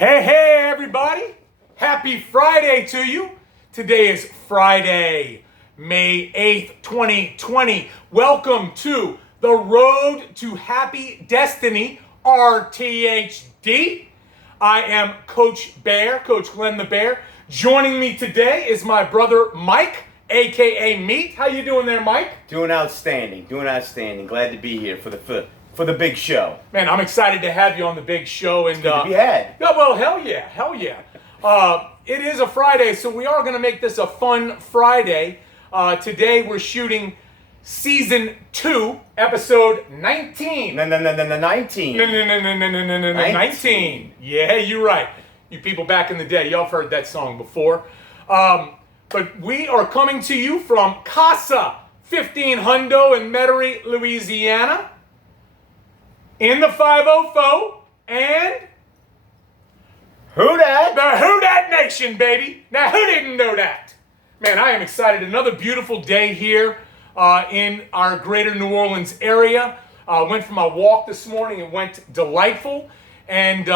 Hey, everybody. Happy Friday to you. Today is Friday, May 8th, 2020. Welcome to the Road to Happy Destiny, RTHD. I am Coach Bear, Coach Glenn the Bear. Joining me today is my brother Mike, a.k.a. Meat. How you doing there, Mike? Doing outstanding. Glad to be here for the big show. Man, I'm excited to have you on the big show. And good to be had. Yeah, well, hell yeah. It is a Friday, so we are going to make this a fun Friday. Today we're shooting Season 2, Episode 19. 19. 19. Yeah, you're right. You people back in the day, y'all have heard that song before. But we are coming to you from Casa 1500 in Metairie, Louisiana. In the 504, and Who dat? the Who Dat Nation, baby. Now, who didn't know that? Man, I am excited. Another beautiful day here in our greater New Orleans area. Went for my walk this morning. It went delightful. And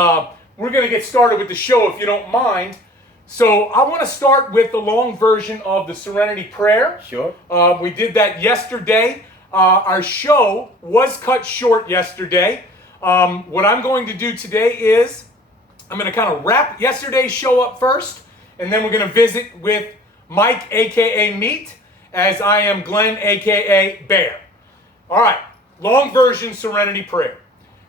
we're going to get started with the show, if you don't mind. So I want to start with the long version of the Serenity Prayer. Sure. We did that yesterday. Our show was cut short yesterday. What I'm going to do today is I'm going to kind of wrap yesterday's show up first, and then we're going to visit with Mike, a.k.a. Meat, as I am Glenn, a.k.a. Bear. All right, long version Serenity Prayer.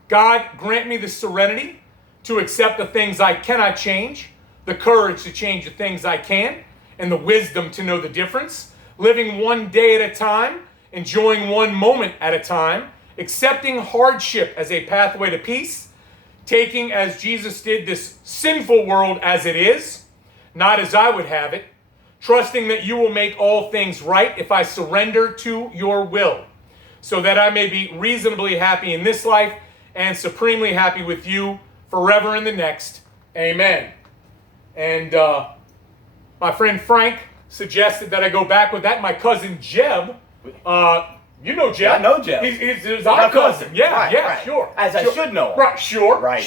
God, grant me the serenity to accept the things I cannot change, the courage to change the things I can, and the wisdom to know the difference, living one day at a time, enjoying one moment at a time, accepting hardship as a pathway to peace, taking as Jesus did this sinful world as it is, not as I would have it, trusting that you will make all things right if I surrender to your will, so that I may be reasonably happy in this life and supremely happy with you forever in the next. Amen. And my friend Frank suggested that I go back with that. My cousin Jeb, you know Jeb. I know Jeb. He's our cousin. Yeah, right. Sure. As sure. I should know. Right, sure. Right.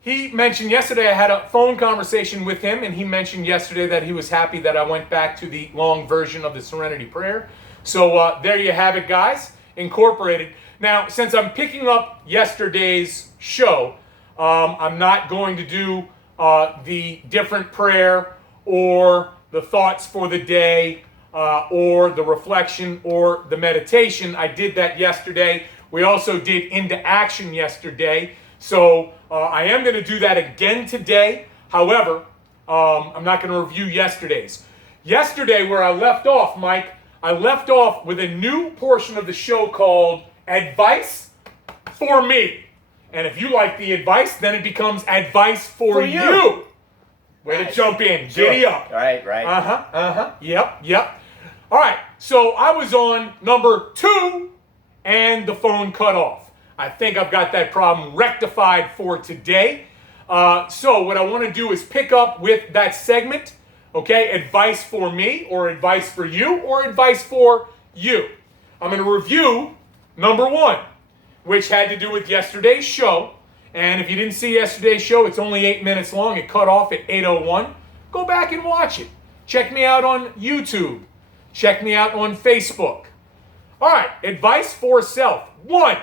He mentioned yesterday, I had a phone conversation with him, and he mentioned yesterday that he was happy that I went back to the long version of the Serenity Prayer. So there you have it, guys, incorporated. Now, since I'm picking up yesterday's show, I'm not going to do the different prayer or the thoughts for the day or the reflection or the meditation. I did that yesterday. We also did into action yesterday. So I am going to do that again today. However, I'm not going to review yesterday's. Yesterday, where I left off, Mike, I left off with a new portion of the show called Advice for Me. And if you like the advice, then it becomes advice for you. Way to jump in. Sure. Giddy up. Right. Yep. All right. So I was on number 2 and the phone cut off. I think I've got that problem rectified for today. So what I want to do is pick up with that segment. Okay. Advice for me, or advice for you, or advice for you. I'm going to review number 1, which had to do with yesterday's show. And if you didn't see yesterday's show, it's only 8 minutes long. It cut off at 8:01. Go back and watch it. Check me out on YouTube. Check me out on Facebook. All right, advice for self. 1,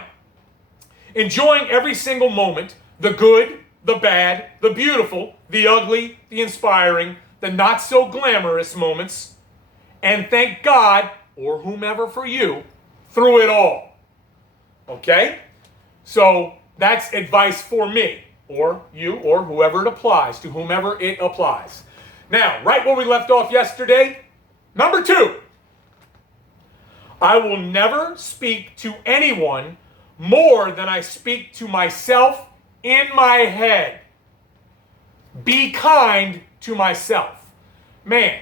enjoying every single moment, the good, the bad, the beautiful, the ugly, the inspiring, the not so glamorous moments, and thank God, or whomever for you, through it all. Okay? So that's advice for me, or you, or whoever it applies, to whomever it applies. Now, right where we left off yesterday, number 2. I will never speak to anyone more than I speak to myself in my head. Be kind to myself. Man,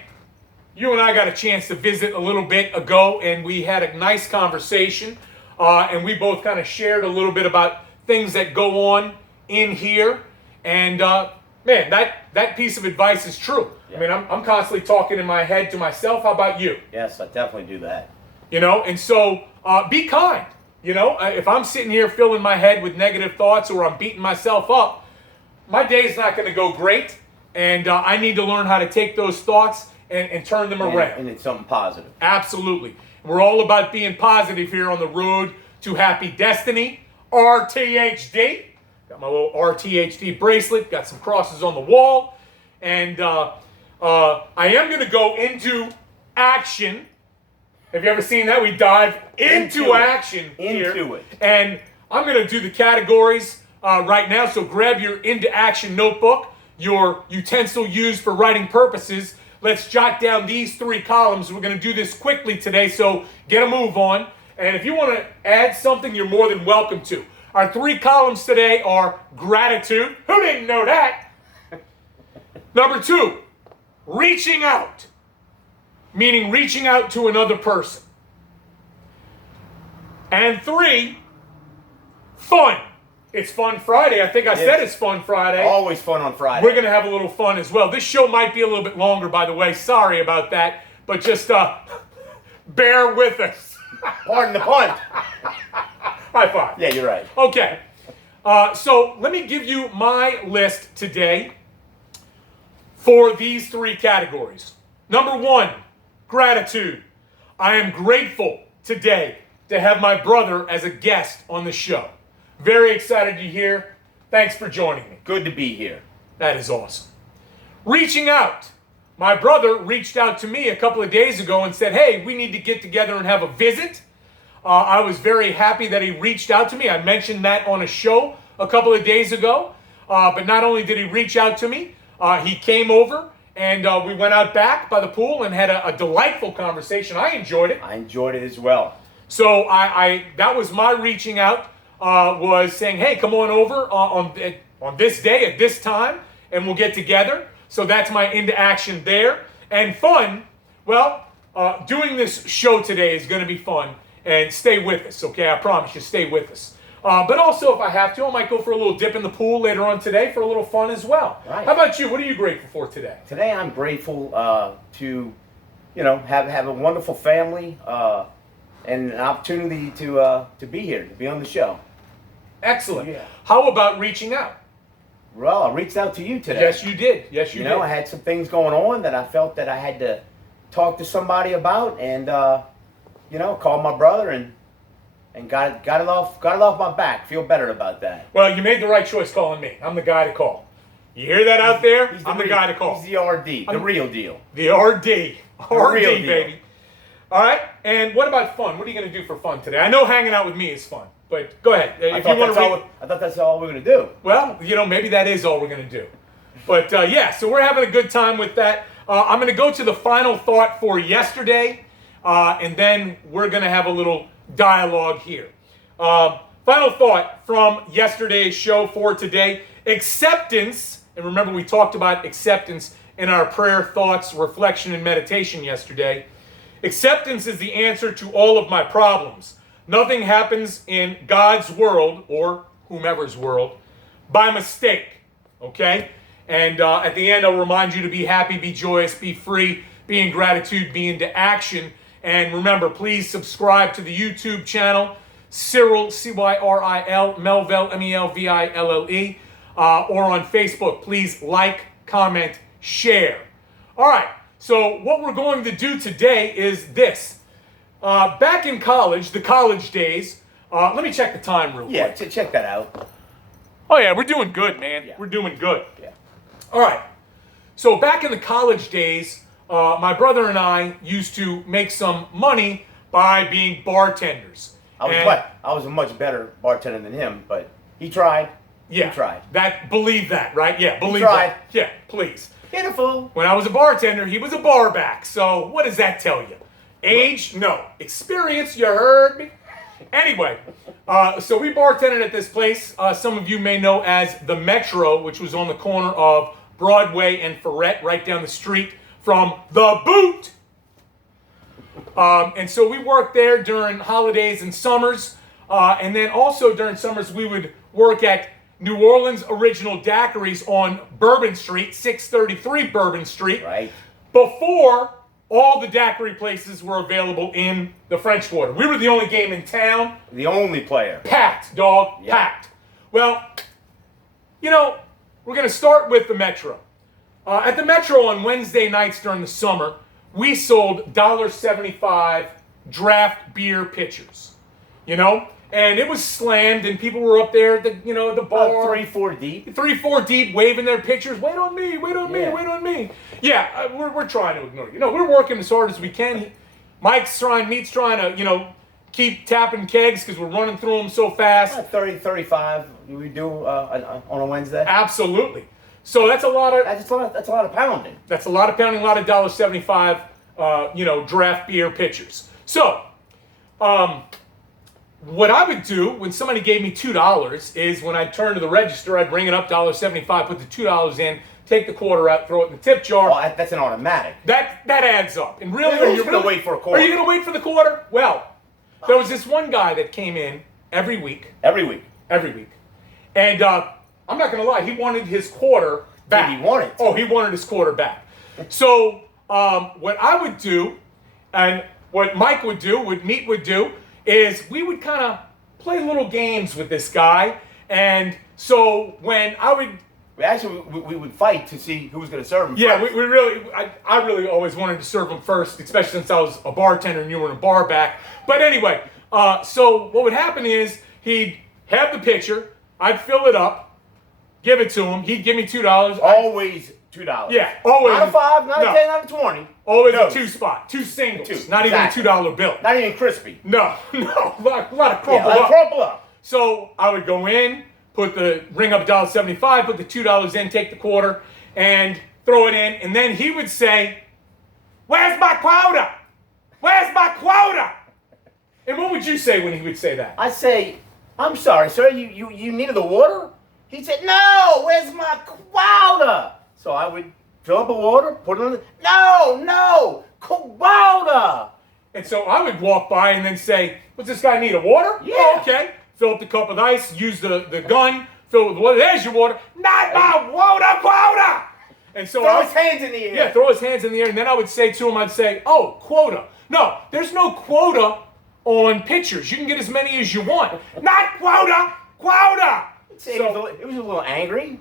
you and I got a chance to visit a little bit ago, and we had a nice conversation, and we both kind of shared a little bit about things that go on in here. And man, that piece of advice is true. Yeah. I mean, I'm constantly talking in my head to myself. How about you? Yes, I definitely do that. And so be kind. You know, if I'm sitting here filling my head with negative thoughts or I'm beating myself up, my day's not going to go great. And I need to learn how to take those thoughts and turn them around. And it's something positive. Absolutely. We're all about being positive here on the road to happy destiny. RTHD. Got my little RTHD bracelet. Got some crosses on the wall. And I am going to go into action. Have you ever seen that? We dive into action here. Into it. And I'm going to do the categories right now. So grab your into action notebook, your utensil used for writing purposes. Let's jot down these 3 columns. We're going to do this quickly today, so get a move on. And if you want to add something, you're more than welcome to. Our 3 columns today are gratitude. Who didn't know that? Number 2, reaching out, meaning reaching out to another person. And 3, fun. It's Fun Friday. I think I said it's Fun Friday. Always fun on Friday. We're going to have a little fun as well. This show might be a little bit longer, by the way. Sorry about that. But just bear with us. Pardon the pun. High five. Yeah, you're right. Okay. So let me give you my list today for these 3 categories. Number 1, gratitude. I am grateful today to have my brother as a guest on the show. Very excited you're here. Thanks for joining me. Good to be here. That is awesome. Reaching out. My brother reached out to me a couple of days ago and said, hey, we need to get together and have a visit. I was very happy that he reached out to me. I mentioned that on a show a couple of days ago. But not only did he reach out to me, he came over and we went out back by the pool and had a delightful conversation. I enjoyed it. I enjoyed it as well. So that was my reaching out. Was saying, hey, come on over on this day at this time, and we'll get together. So that's my into action there. And fun, well, doing this show today is going to be fun. And stay with us, okay? I promise you, stay with us. But also, if I have to, I might go for a little dip in the pool later on today for a little fun as well. Right. How about you? What are you grateful for today? Today I'm grateful to, have a wonderful family and an opportunity to be here, to be on the show. Excellent. Yeah. How about reaching out? Well, I reached out to you today. Yes, you did. Yes, you did. I had some things going on that I felt that I had to talk to somebody about, and called my brother and got it off my back. Feel better about that. Well, you made the right choice calling me. I'm the guy to call. You hear that out there? I'm the guy to call. He's the RD, the real deal. The RD. RD, real deal. baby. All right. And what about fun? What are you going to do for fun today? I know hanging out with me is fun, but go ahead. I thought that's all we're going to do. Well, maybe that is all we're going to do. But so we're having a good time with that. I'm going to go to the final thought for yesterday, and then we're going to have a little dialogue here. Final thought from yesterday's show for today: acceptance. And remember, we talked about acceptance in our prayer, thoughts, reflection, and meditation yesterday. Acceptance is the answer to all of my problems. Nothing happens in God's world, or whomever's world, by mistake, okay? And at the end, I'll remind you to be happy, be joyous, be free, be in gratitude, be into action. And remember, please subscribe to the YouTube channel, Cyril, C-Y-R-I-L, Melville, M-E-L-V-I-L-L-E, or on Facebook. Please like, comment, share. All right, so what we're going to do today is this. Back in college, the college days, let me check the time real quick. Yeah, check that out. Oh, yeah, we're doing good, man. Yeah. We're doing good. Yeah. All right. So back in the college days, my brother and I used to make some money by being bartenders. I was a much better bartender than him, but he tried. Yeah. He tried. Believe that, right? Yeah, believe tried. that. Yeah, please. Pitiful. When I was a bartender, he was a barback. So what does that tell you? Age? No. Experience? You heard me? Anyway, so we bartended at this place some of you may know as the Metro, which was on the corner of Broadway and Ferret, right down the street from the Boot. And so we worked there during holidays and summers. And then also during summers, we would work at New Orleans Original Daiquiris on Bourbon Street, 633 Bourbon Street. Right. Before all the daiquiri places were available in the French Quarter. We were the only game in town. The only player. Packed, dog. Yeah. Packed. Well, you know, we're going to start with the Metro. At the Metro on Wednesday nights during the summer, we sold $1.75 draft beer pitchers. You know? And it was slammed, and people were up there at the bar. 3-4 deep. 3-4 deep, waving their pictures. Wait on me, wait on me, Yeah. wait on me. Yeah, we're trying to ignore you. No, we're working as hard as we can. Meat's trying to, keep tapping kegs because we're running through them so fast. 30, 35 we do on a Wednesday. Absolutely. So that's a lot of That's a lot of pounding. That's a lot of pounding, a lot of $1.75, draft beer pitchers. So, what I would do when somebody gave me $2 is when I turn to the register, I'd bring it up $1.75, put the $2 in, take the quarter out, throw it in the tip jar. Well, that's an automatic. That adds up. And really, Who's gonna wait for a quarter? Are you going to wait for the quarter? Well, there was this one guy that came in every week. Every week. And I'm not going to lie, he wanted his quarter back. Did he want it? Oh, he wanted his quarter back. So what I would do, and what Mike would do, what Meat would do, is we would kind of play little games with this guy. And so when I would... We would fight to see who was going to serve him Yeah, first. I really always wanted to serve him first, especially since I was a bartender and you were in a bar back. But anyway, so what would happen is he'd have the pitcher, I'd fill it up, give it to him, he'd give me $2. Always $2. Yeah, always. Not a 5, not a 10, not a 20. Always No. a two spot, two singles, Two, not exactly. even a $2 bill. Not even crispy. No, a lot of crumple Yeah, up. crumple up. So I would go in, ring up $1.75, put the $2 in, take the quarter, and throw it in. And then he would say, "Where's my quota? Where's my quota?" And what would you say when he would say that? I say, "I'm sorry, sir. You needed the water?" He said, "No. Where's my quota?" So I would fill up the water, put it on the... No, quota. And so I would walk by and then say, "What's this guy need, a water?" Yeah. Oh, okay. Fill up the cup with ice, use the gun, fill it with water. There's your water. Not my water, quota! And so Throw his hands in the air. Yeah, throw his hands in the air. And then I would say to him, "Oh, quota. No, there's no quota on pitchers. You can get as many as you want. Not quota, quota." It was a little angry.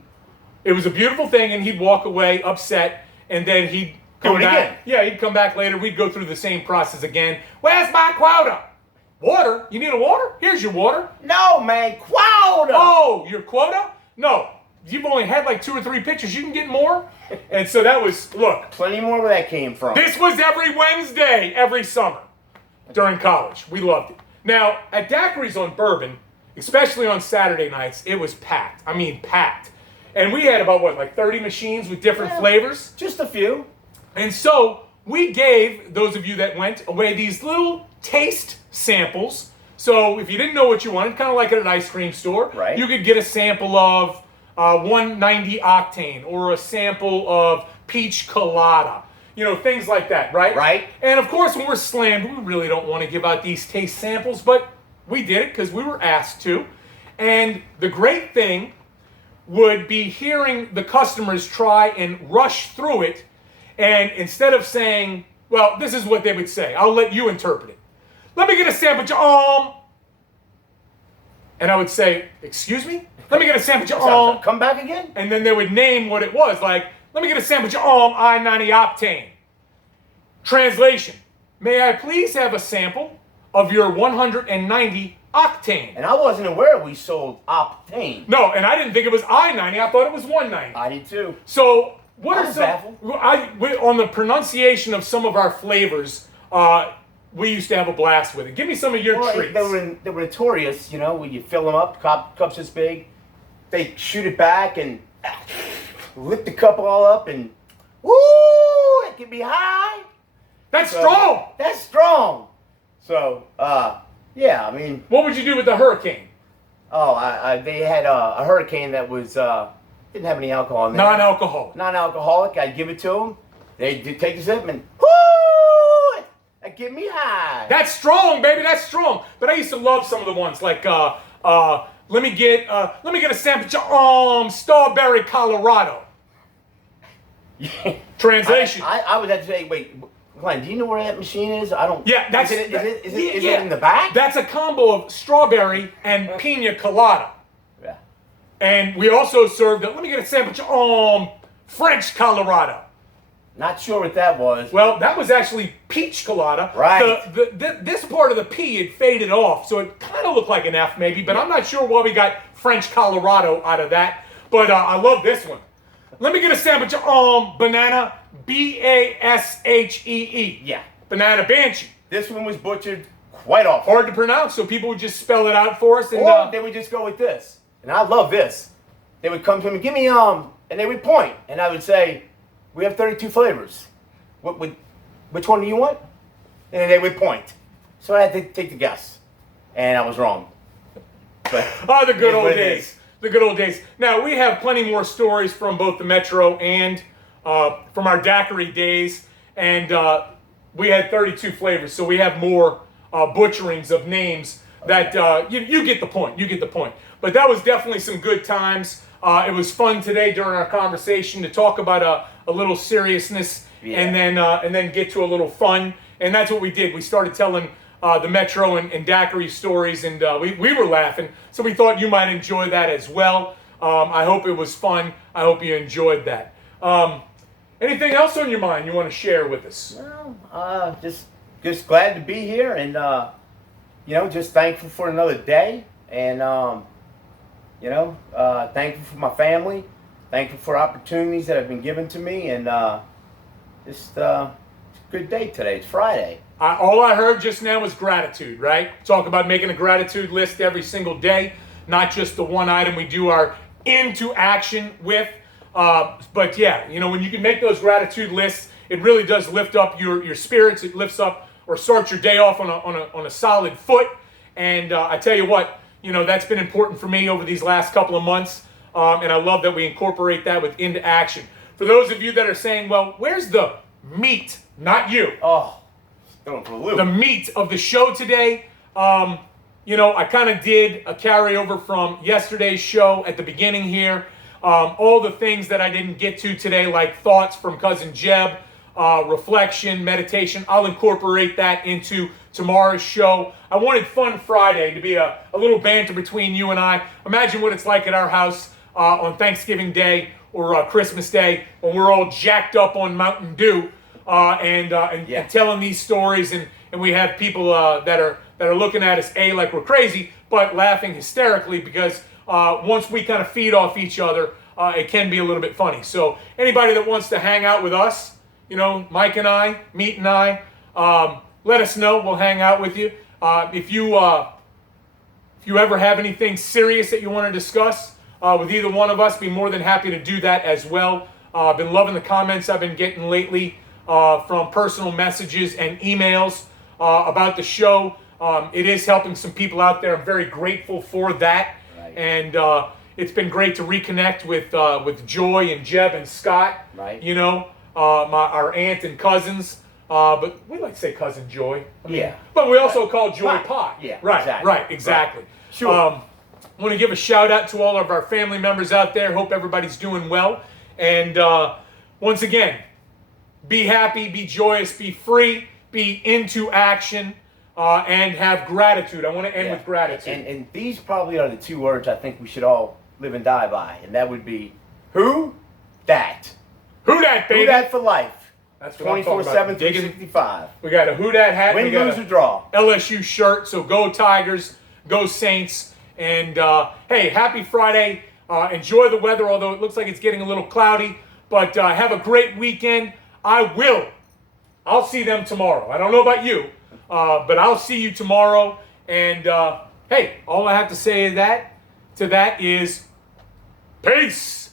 It was a beautiful thing, and he'd walk away upset, and then he'd come it back. again. Yeah, he'd come back later. We'd go through the same process again. "Where's my quota?" "Water? You need a water? Here's your water." No, man, quota. "Oh, your quota? No, you've only had like 2 or 3 pitchers. You can get more." And so that was, look, Plenty more where that came from. this was every Wednesday, every summer during college. We loved it. Now, at Daiquiris on Bourbon, especially on Saturday nights, it was packed. I mean, packed. And we had about, 30 machines with different flavors? Just a few. And so we gave, those of you that went, away these little taste samples. So if you didn't know what you wanted, kind of like at an ice cream store, Right. you could get a sample of 190 octane or a sample of peach colada. Things like that, right? Right. And of course, when we're slammed, we really don't want to give out these taste samples, but we did it because we were asked to. And the great thing would be hearing the customers try and rush through it, and instead of saying, well, this is what they would say. I'll let you interpret it. "Let me get a sandwich, And I would say, "Excuse me? Let me get a sandwich, Come back again? And then they would name what it was, like, "Let me get a sandwich, I-90 octane." Translation: "May I please have a sample of your 190 octane?" And I wasn't aware we sold octane. No, and I didn't think it was I-90. I thought it was 190. I did too. So what I are was some? baffled. On the pronunciation of some of our flavors, we used to have a blast with it. Give me some of your treats. They were notorious, when you fill them up, cups this big, they shoot it back and lift the cup all up and woo, it can be high. That's strong. That's strong. So, yeah, I mean, What would you do with the hurricane? they had a hurricane that was didn't have any alcohol in there. Non-alcoholic. Non-alcoholic. I'd give it to them. They'd take the sip and woo, that get me high. That's strong, baby. That's strong. But I used to love some of the ones like let me get a sandwich of Strawberry Colorado. Translation. I would have to say, wait, Glenn, do you know where that machine is? I don't. Yeah, that's Is it yeah. in the back? That's a combo of strawberry and pina colada. Yeah. And we also served. Let me get a sandwich. French Colorado. Not sure what that was. Well, that was actually peach colada. Right. This part of the P had faded off, so it kind of looked like an F maybe, but I'm not sure why we got French Colorado out of that. But I love this one. Let me get a sandwich. Banana, Bashee. Yeah. Banana Banshee. This one was butchered quite often. Hard to pronounce, so people would just spell it out for us. And, Or they would just go with this. And I love this. They would come to me, give me, and they would point. And I would say, we have 32 flavors. Which one do you want? And then they would point. So I had to take the guess. And I was wrong. But the good old days. The good old days. Now, we have plenty more stories from both the Metro and from our daiquiri days. And we had 32 flavors, so we have more butcherings of names that you get the point. You get the point. But that was definitely some good times. It was fun today during our conversation to talk about a little seriousness and then get to a little fun. And that's what we did. We started telling the Metro and daiquiri stories, and we were laughing. So we thought you might enjoy that as well. I hope it was fun. I hope you enjoyed that. Anything else on your mind you want to share with us? Well, just glad to be here, and just thankful for another day, and thankful for my family, thankful for opportunities that have been given to me, and it's a good day today. It's Friday. All I heard just now was gratitude, right? Talk about making a gratitude list every single day, not just the one item we do our into action with. But yeah, when you can make those gratitude lists, it really does lift up your spirits. It lifts up or starts your day off on a solid foot. And I tell you what, that's been important for me over these last couple of months. And I love that we incorporate that with into action. For those of you that are saying, well, where's the meat? Not you. Oh, going for a loop. The meat of the show today. I kind of did a carryover from yesterday's show at the beginning here. All the things that I didn't get to today, like thoughts from Cousin Jeb, reflection, meditation, I'll incorporate that into tomorrow's show. I wanted Fun Friday to be a little banter between you and I. Imagine what it's like at our house on Thanksgiving Day or Christmas Day when we're all jacked up on Mountain Dew and telling these stories, and we have people that are looking at us like we're crazy, but laughing hysterically because once we kind of feed off each other, it can be a little bit funny. So anybody that wants to hang out with us, Mike and I, Meat and I, let us know. We'll hang out with you. If you ever have anything serious that you want to discuss with either one of us, be more than happy to do that as well. I've been loving the comments I've been getting lately from personal messages and emails about the show. It is helping some people out there. I'm very grateful for that. Right. And it's been great to reconnect with Joy and Jeb and Scott. Right. Our aunt and cousins. But we like to say Cousin Joy. Yeah. But we also call Joy Pie. Yeah. Right. Exactly. Right. Sure. I want to give a shout out to all of our family members out there. Hope everybody's doing well. And once again, be happy, be joyous, be free, be into action, and have gratitude. I want to end with gratitude. And these probably are the two words I think we should all live and die by. And that would be, who dat? Who dat, baby? Who dat for life. That's what I'm talking about. 24/7, 365. We got a who dat hat. Win, we got lose, or draw. LSU shirt. So go Tigers, go Saints. And hey, happy Friday. Enjoy the weather, although it looks like it's getting a little cloudy. But have a great weekend. I'll see them tomorrow. I don't know about you, but I'll see you tomorrow. And hey, all I have to say to that is peace.